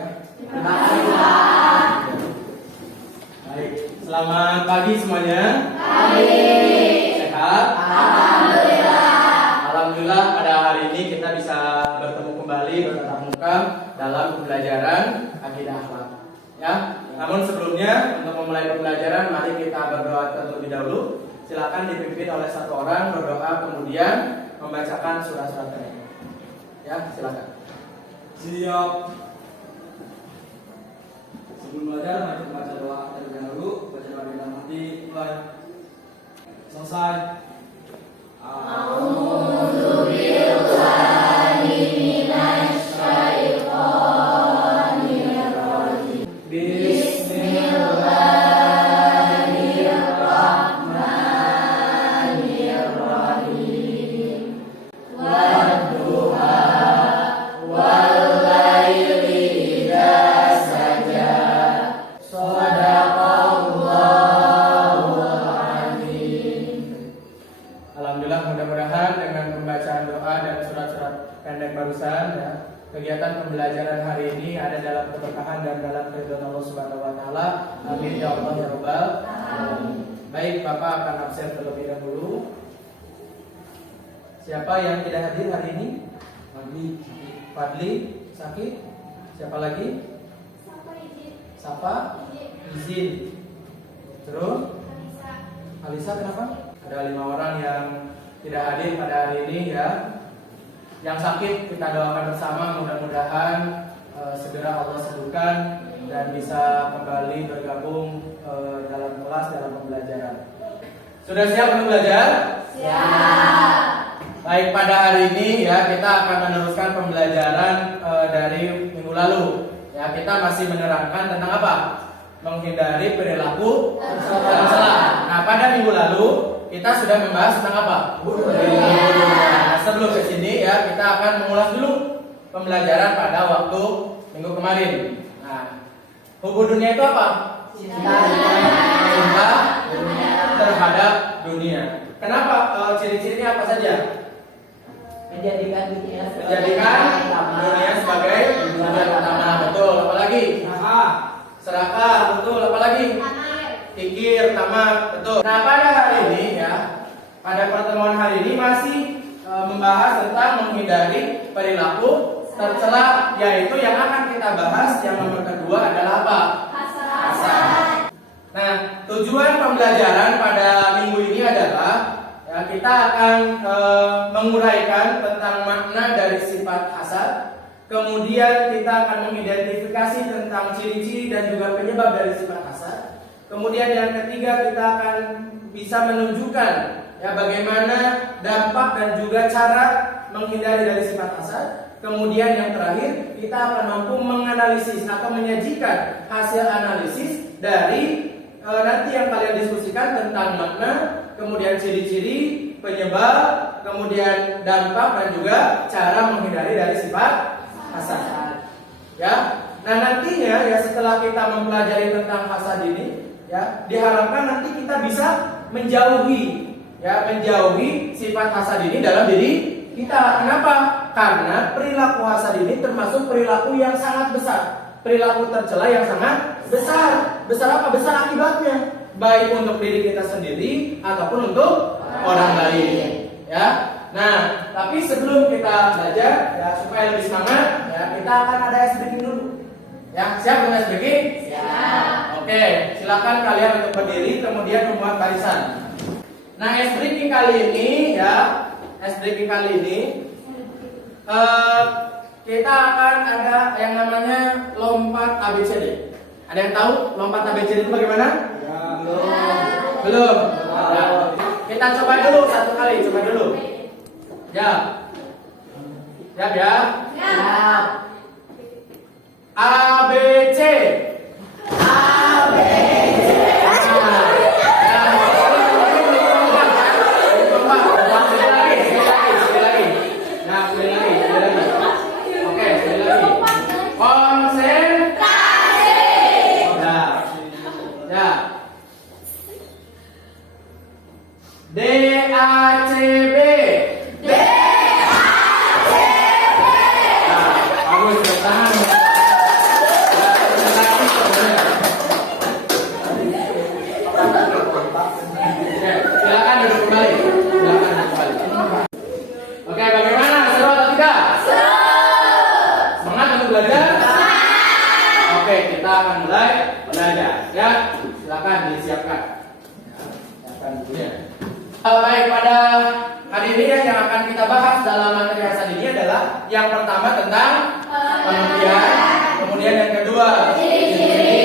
Ya. Terima kasih. Baik, selamat pagi semuanya. Sehat? Alhamdulillah pada hari ini kita bisa bertemu kembali bertatap muka dalam pembelajaran akidah akhlak. Ya. Namun sebelumnya untuk memulai pembelajaran mari kita berdoa terlebih dahulu. Silakan dipimpin oleh satu orang berdoa kemudian membacakan surah-surah mereka. Ya, silakan. Siap. Sebelum belajar mari kita baca doa terlebih dahulu. Baca doa dalam hati. Mulai. Selesai. Kegiatan pembelajaran hari ini ada dalam keberkahan dan dalam ridho Allah Subhanahu wa taala. Amin ya Allah ya rabbal alamin. Baik, Bapak akan absen terlebih dahulu. Siapa yang tidak hadir hari ini? Fadli, sakit. Siapa lagi? Safa, izin. Terus? Alisa kenapa? Ada 5 orang yang tidak hadir pada hari ini ya. Yang sakit kita doakan bersama, mudah-mudahan segera Allah sembuhkan dan bisa kembali bergabung dalam kelas, dalam pembelajaran. Sudah siap untuk belajar? Siap. Baik, pada hari ini ya kita akan meneruskan pembelajaran dari minggu lalu. Ya, kita masih menerangkan tentang apa? Menghindari perilaku tercela. Nah, pada minggu lalu kita sudah membahas tentang apa? Nah, sebelum ke sini ya kita akan mengulas dulu pembelajaran pada waktu minggu kemarin. Nah, hubungan dunia itu apa? Cinta terhadap dunia. Kenapa? Ciri-cirinya apa saja? Menjadikan dunia sebagai tujuan utama. Betul. Apalagi? Serakah. Betul. Apalagi? Pikir, tamak. Betul. Nah, pada hari ini ya, pada pertemuan hari ini masih membahas tentang menghindari perilaku tercela, yaitu yang akan kita bahas yang nomor kedua adalah apa? Hasad. Nah, tujuan pembelajaran pada minggu ini adalah ya, kita akan menguraikan tentang makna dari sifat hasad. Kemudian kita akan mengidentifikasi tentang ciri-ciri dan juga penyebab dari sifat hasad. Kemudian yang ketiga kita akan bisa menunjukkan ya bagaimana dampak dan juga cara menghindari dari sifat hasad. Kemudian yang terakhir kita akan mampu menganalisis atau menyajikan hasil analisis dari nanti yang kalian diskusikan tentang makna, kemudian ciri-ciri, penyebab, kemudian dampak dan juga cara menghindari dari sifat hasad. Ya. Nah, nantinya ya setelah kita mempelajari tentang hasad ini ya, diharapkan nanti kita bisa menjauhi sifat hasad ini dalam diri kita. Kenapa? Karena perilaku hasad ini termasuk perilaku yang sangat besar, perilaku tercela yang sangat besar. Besar apa? Besar akibatnya, baik untuk diri kita sendiri ataupun untuk orang lain. Ya. Nah, tapi sebelum kita belajar ya supaya lebih semangat ya, kita akan ada ice breaking dulu. Ya, siap dengan ice breaking? Siap. Oke, silakan kalian untuk berdiri kemudian membuat barisan. Nah, ice breaking kali ini kita akan ada yang namanya lompat ABCD. Ada yang tahu lompat ABCD itu bagaimana? Belum. Nah, kita coba dulu satu kali, coba dulu. Ya. Siap ya? Siap. ABC. DACB. Bagus, tangan. Oke, kita akan mulai belajar. Ya, silakan disiapkan. Siapkan dulu ya. Baik, pada hari ini yang akan kita bahas dalam materi hasan ini adalah yang pertama tentang pengertian, kemudian yang kedua ciri-ciri,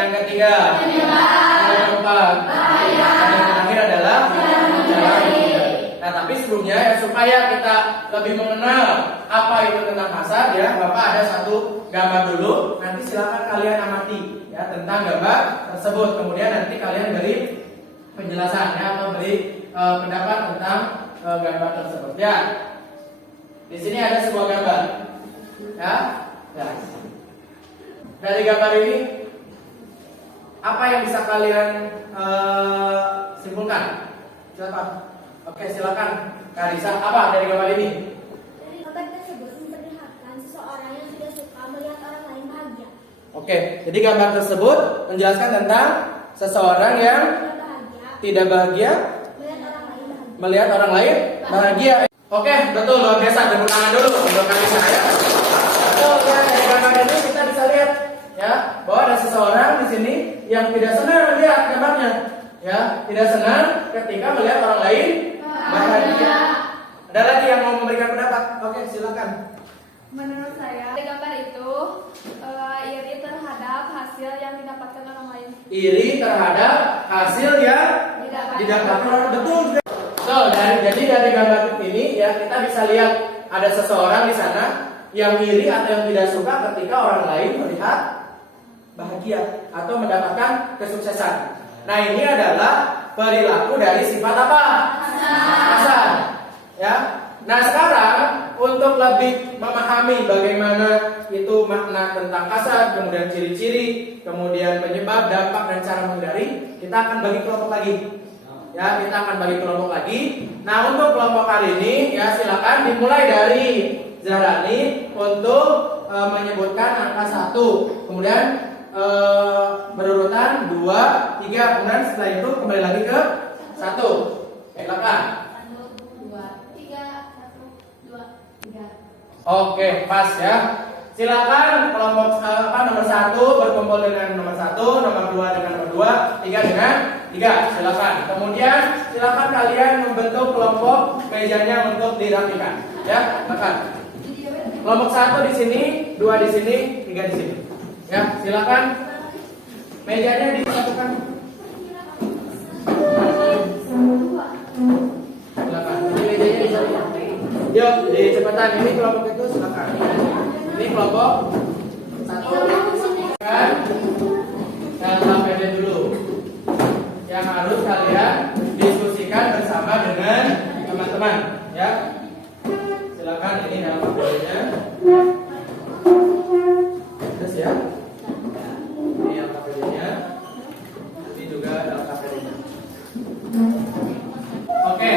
yang ketiga penyebab, dan yang terakhir adalah cara menghindari. Nah, tapi sebelumnya ya supaya kita lebih mengenal apa itu tentang hasad ya, Bapak ada satu gambar dulu. Nanti silakan kalian amati ya tentang gambar tersebut. Kemudian nanti kalian beri penjelasan ya atau beri pendapat tentang gambar tersebut ya. Di sini ada sebuah gambar ya. Ya. Dari gambar ini apa yang bisa kalian simpulkan? Silakan. Oke, silakan Kak Risa. Apa dari gambar ini? Gambar tersebut memperlihatkan seseorang yang tidak suka melihat orang lain bahagia. Oke, jadi gambar tersebut menjelaskan tentang seseorang yang tidak bahagia melihat orang lain bahagia. Oke, betul, luar biasa. Tepuk tangan dulu untuk Kak Risa ya. Betul, ya, dari gambar ini kita bisa lihat ya bahwa ada seseorang di sini yang tidak senang melihat gambarnya. Ya, tidak senang ketika melihat orang lain bahagia. Ada lagi yang mau memberikan pendapat? Oke, silakan. Menurut saya, dari gambar itu iri terhadap hasil yang didapatkan orang lain. Iri terhadap hasil yang didapatkan orang, betul. So, jadi dari gambar ini ya kita bisa lihat ada seseorang di sana yang iri atau yang tidak suka ketika orang lain melihat bahagia atau mendapatkan kesuksesan. Nah, ini adalah perilaku dari sifat apa? Hasad. Ya. Nah, sekarang untuk lebih memahami bagaimana itu makna tentang hasad, kemudian ciri-ciri, kemudian penyebab, dampak, dan cara menghindari, kita akan bagi kelompok lagi. Ya, kita akan bagi kelompok lagi. Nah, untuk kelompok kali ini, ya silakan dimulai dari Zahrani untuk menyebutkan angka 1, kemudian berurutan 2, 3, kemudian setelah itu kembali lagi ke 1. Silakan. 1, 2, 3, 1, 2, 3. Oke, pas ya. Silakan kelompok nomor 1 berkumpul dengan nomor 1, nomor 2 dengan nomor 2, 3 dengan 3. Silakan. Kemudian silakan kalian membentuk kelompok mejanya untuk dirapikan. Ya, silakan. Kelompok 1 di sini, 2 di sini, 3 di sini. Ya, silakan mejanya disatukan. Silakan. Ini mejanya disatukan. Yuk, cepetan ini kelompok itu silakan. Ini kelompok 1. Kan? LKPD dulu. Yang harus kalian diskusikan bersama dengan teman-teman, ya. Silakan ini dalam LKPD-nya. Terus ya. Ini LKPD-nya. Ini juga LKPD-nya. Oke.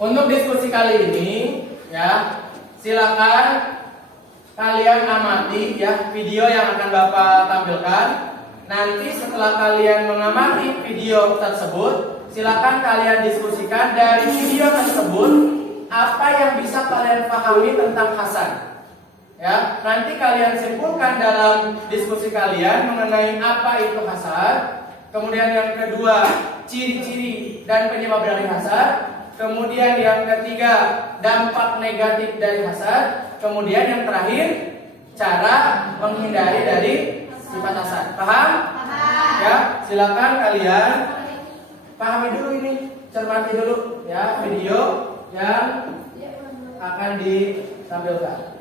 Untuk diskusi kali ini, ya, silakan kalian amati ya video yang akan Bapak tampilkan. Nanti setelah kalian mengamati video tersebut, silakan kalian diskusikan dari video tersebut apa yang bisa kalian pahami tentang hasad. Ya, nanti kalian simpulkan dalam diskusi kalian mengenai apa itu hasad. Kemudian yang kedua, ciri-ciri dan penyebab dari hasad. Kemudian yang ketiga, dampak negatif dari hasad. Kemudian yang terakhir, cara menghindari dari sifat hasad. Paham? Paham. Ya, silakan kalian pahami dulu ini, cermati dulu ya video yang akan ditampilkan.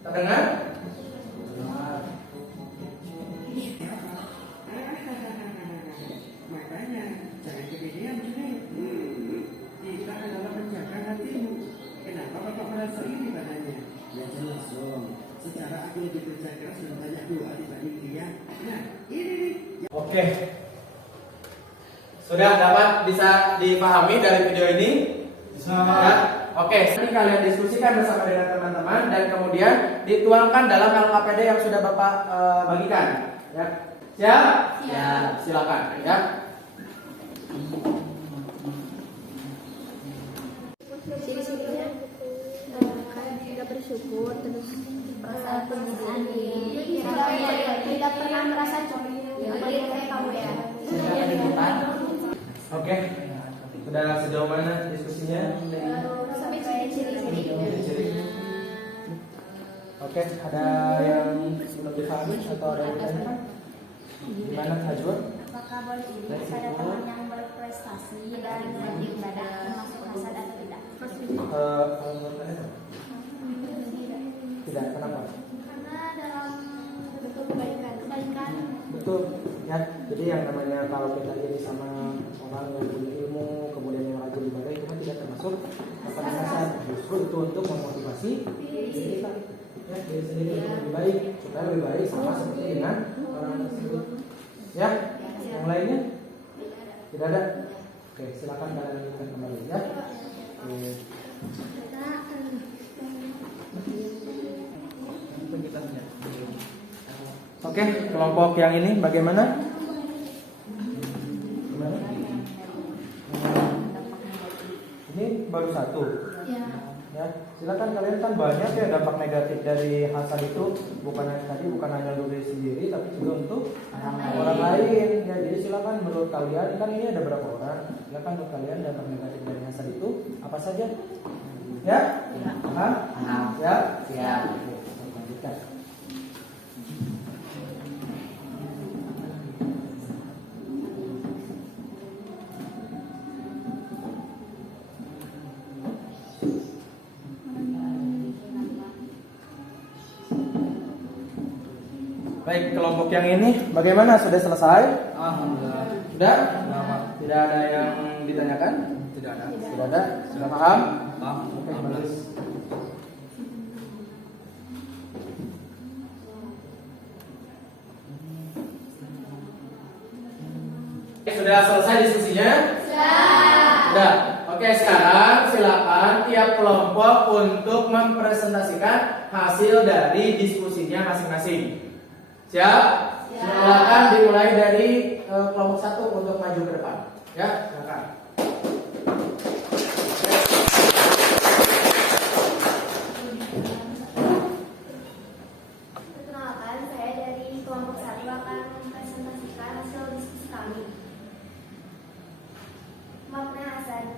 Terdengar? Makanya jangan kepedean Junaid. Kita adalah menjaga hatimu. Kenapa Bapak merasa iri padanya? Ya jelas dong. Secara aku lebih kerja keras dan banyak doa dibanding dia. Nah ini nih. Oke. Sudah dapat bisa dipahami dari video ini? Bisa. Ya. Oke, nanti kalian diskusikan bersama dengan teman-teman dan kemudian dituangkan dalam LKPD yang sudah Bapak bagikan. Ya. Siap? Ya. Silakan ya. ciri-cirinya tidak bersyukur, terus tidak pernah merasa cukup, apalagi kayak kamu ya. Silakan di depan. Oke. Sudah sejauh mana diskusinya? Sampai ciri-ciri. Oke, ada yang belum dipahami atau ada yang ditanyakan? Gimana Najwa? Apakah boleh iri pada teman yang berprestasi dan rajin ibadah termasuk hasad atau tidak? Kalau menurut kalian? Tidak, kenapa? Karena dalam bentuk kebaikan. Betul, ya. Jadi yang namanya kalau kita iri sama orang yang punya ilmu, kemudian yang rajin ibadah itu kan tidak termasuk hasad. Justru itu untuk memotivasi diri kita, ya, diri sendiri untuk lebih baik, supaya lebih baik sama seperti dengan orang tersebut. Ya, yang lainnya tidak ada. Oke, silakan kalian lanjutkan kembali ya. Oke. Oke, kelompok yang ini bagaimana? Gimana? Ini baru satu. Ya, silakan kalian, kan banyak ya dampak negatif dari hasad itu, bukan hanya diri sendiri tapi juga untuk orang lain. Ya, jadi silakan menurut kalian, kan ini ada berapa orang? Silakan menurut kalian dampak negatif dari hasad itu apa saja? Ya? Paham? Ya? Siap. Oke, lanjutkan. Baik, kelompok yang ini bagaimana? Sudah selesai? Alhamdulillah. Sudah? Pak. Tidak ada yang ditanyakan? Tidak ada. Tidak ada? Sudah paham? Paham. Oke, bagus. Sudah selesai diskusinya? Sudah. Oke, sekarang silakan tiap kelompok untuk mempresentasikan hasil dari diskusinya masing-masing. Siap? Silakan dimulai dari kelompok satu untuk maju ke depan. Ya, silakan. Perkenalkan, saya dari kelompok 1 akan mempresentasikan hasil diskusi kami. Makna hasad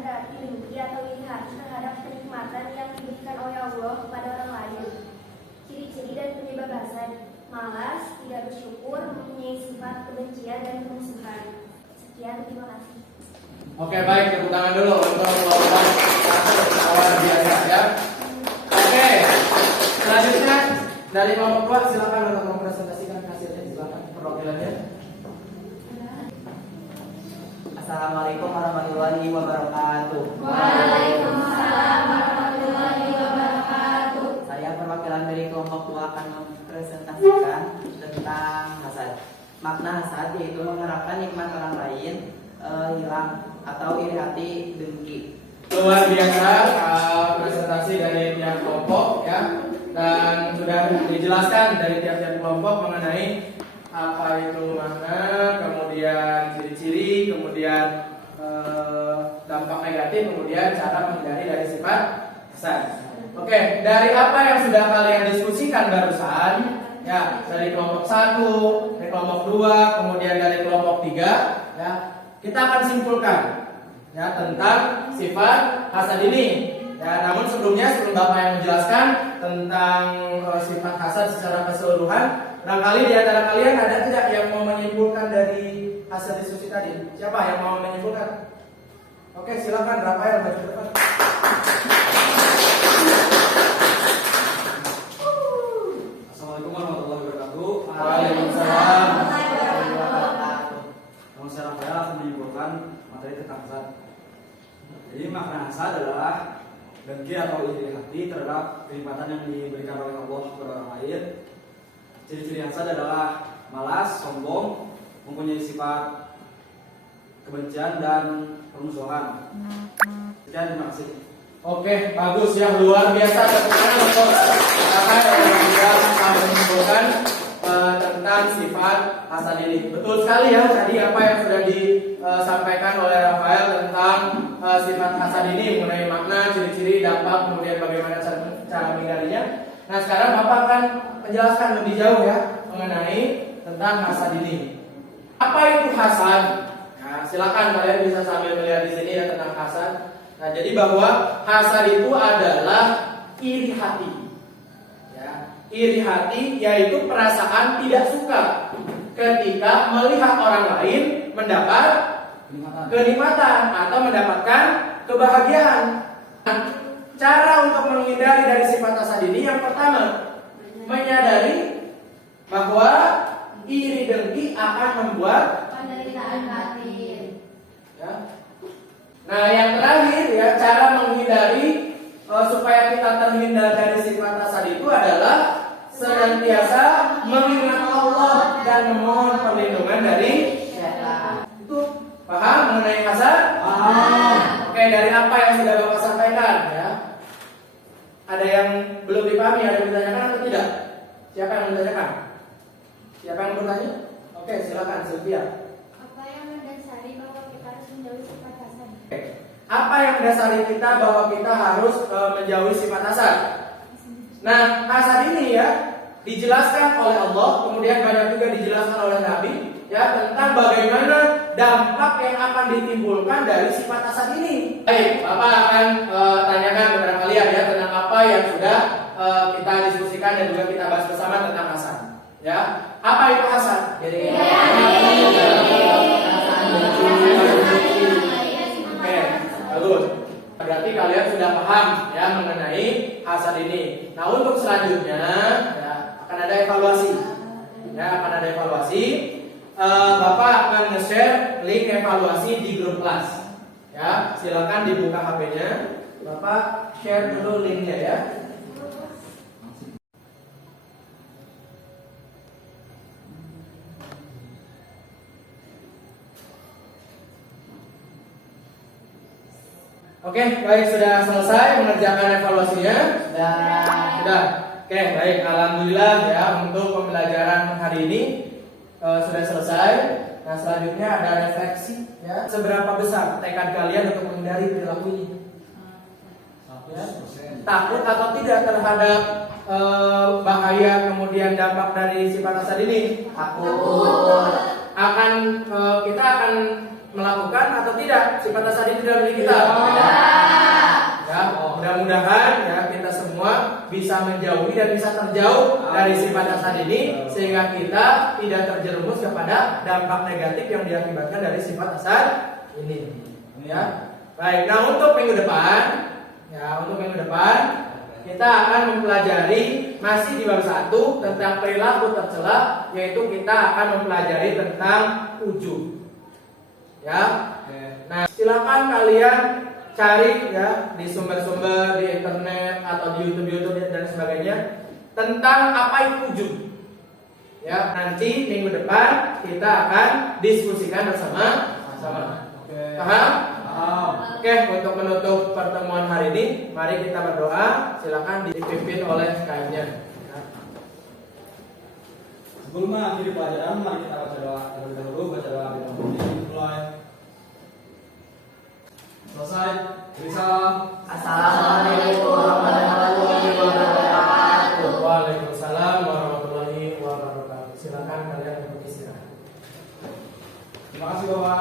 berarti dengki atau iri hati terhadap kenikmatan yang diberikan oleh Allah kepada orang lain. Ciri-ciri dan penyebab hasad: malas, tidak bersyukur, mempunyai sifat kebencian dan kemusuhan. Sekian, terima kasih. Oke, baik, tepuk tangan dulu untuk kelompok satu awal biasa ya. Oke, selanjutnya dari kelompok 2 silakan untuk mempresentasikan hasilnya, silakan perwakilannya. Assalamualaikum warahmatullahi wabarakatuh. Waalaikumsalam warahmatullahi wabarakatuh. Saya perwakilan dari kelompok 2 akan mempresentasikan tentang hasad. Makna hasad yaitu mengharapkan nikmat orang lain hilang atau iri hati, dengki. Luar biasa presentasi dari tiap kelompok ya, dan sudah dijelaskan dari tiap-tiap kelompok mengenai apa itu makna, kemudian ciri-ciri, kemudian dampak negatif, kemudian cara menghindari dari sifat hasad. Oke, dari apa yang sudah kalian diskusikan barusan, ya, dari kelompok 1, dari kelompok 2, kemudian dari kelompok 3, ya, kita akan simpulkan ya tentang sifat hasad ini. Ya, namun sebelum Bapak yang menjelaskan tentang sifat hasad secara keseluruhan, barangkali di antara kalian ada tidak yang mau menyimpulkan dari hasil diskusi tadi? Siapa yang mau menyimpulkan? Oke, silakan Rafael maju ke depan. Assalamualaikum warahmatullahi wabarakatuh. Waalaikumsalam. Nama saya Rafael akan menyimpulkan materi tentang hasad. Jadi makna hasad adalah dengki atau iri hati terhadap kenikmatan yang diberikan oleh Allah kepada orang lain. Ciri-ciri hasad adalah malas, sombong, mempunyai sifat kebencian dan permusuhan. Sekian, terima kasih. Oke, bagus ya, luar biasa. Tepuk tangan untuk Kakak yang sudah menyimpulkan tentang sifat hasad ini. Betul sekali ya, tadi apa yang sudah disampaikan oleh Rafael tentang sifat hasad ini mengenai makna, ciri-ciri, dampak, kemudian bagaimana cara menghindarinya. Nah, sekarang Bapak akan menjelaskan lebih jauh ya mengenai tentang hasad ini. Apa itu hasad? Nah, silakan kalian bisa sambil melihat di sini ya tentang hasad. Nah, jadi bahwa hasad itu adalah iri hati. Ya, iri hati yaitu perasaan tidak suka ketika melihat orang lain mendapat kenikmatan atau mendapatkan kebahagiaan. Nah, cara untuk menghindari dari sifat hasad ini yang pertama, menyadari bahwa iri dengki akan membuat Penderitaan batin. ya. Nah, yang terakhir ya, cara menghindari supaya kita terhindar dari sifat hasad itu adalah senantiasa mengingat Allah dan memohon perlindungan dari Setan. itu. Paham mengenai hasad? Paham. Oke, dari apa yang sudah Bapak sampaikan ya? Ada yang belum dipahami, ada yang ditanyakan atau tidak? Siapa yang menanyakan? Siapa yang bertanya? Oke, silakan Sylvia. Apa yang mendasari bahwa kita harus menjauhi sifat hasad? Oke. Apa yang mendasari kita bahwa kita harus menjauhi sifat hasad? Nah, hasad ini ya dijelaskan oleh Allah, kemudian banyak juga dijelaskan oleh Nabi ya tentang bagaimana dampak yang akan ditimbulkan dari sifat hasad ini. Baik, Bapak akan tanyakan kepada kalian ya tentang apa yang sudah kita diskusikan dan juga kita bahas bersama tentang hasad. Ya, apa itu hasad? Jadi oke, bagus. Berarti kalian sudah paham ya mengenai hasad ini. Nah, untuk selanjutnya ya, akan ada evaluasi. Ya, akan ada evaluasi. Bapak akan nge-share link evaluasi di grup kelas. Ya, silakan dibuka HP-nya. Bapak share dulu linknya ya. Oke, baik, sudah selesai mengerjakan evaluasinya. Sudah. Oke, baik, alhamdulillah ya untuk pembelajaran hari ini sudah selesai. Nah, selanjutnya ada refleksi ya. Seberapa besar tekad kalian untuk menghindari perilaku ini? Ya. Takut atau tidak terhadap bahaya kemudian dampak dari sifat hasad ini? Takut. Kita akan melakukan atau tidak sifat hasad ini dalam diri kita? Ya, mudah-mudahan ya kita semua bisa menjauhi dan bisa terjauh dari sifat hasad ini sehingga kita tidak terjerumus kepada dampak negatif yang diakibatkan dari sifat hasad ini. Ya. Baik, nah untuk minggu depan kita akan mempelajari masih di bab 1 tentang perilaku tercela, yaitu kita akan mempelajari tentang ujub. Ya. Nah, silakan kalian cari ya di sumber-sumber di internet atau di YouTube dan sebagainya tentang apa itu ujub. Ya, nanti minggu depan kita akan diskusikan bersama-sama. Paham? Oke, untuk menutup pertemuan hari ini, mari kita berdoa. Silakan dipimpin oleh KM-nya. Sebelum mengakhiri pelajaran, mari kita baca doa terlebih dahulu. Baca doa kita mulai. Selesai. Beri salam. Assalamualaikum warahmatullahi wabarakatuh. Waalaikumsalam warahmatullahi wabarakatuh. Silakan kalian untuk istirahat. Terima kasih Bapak.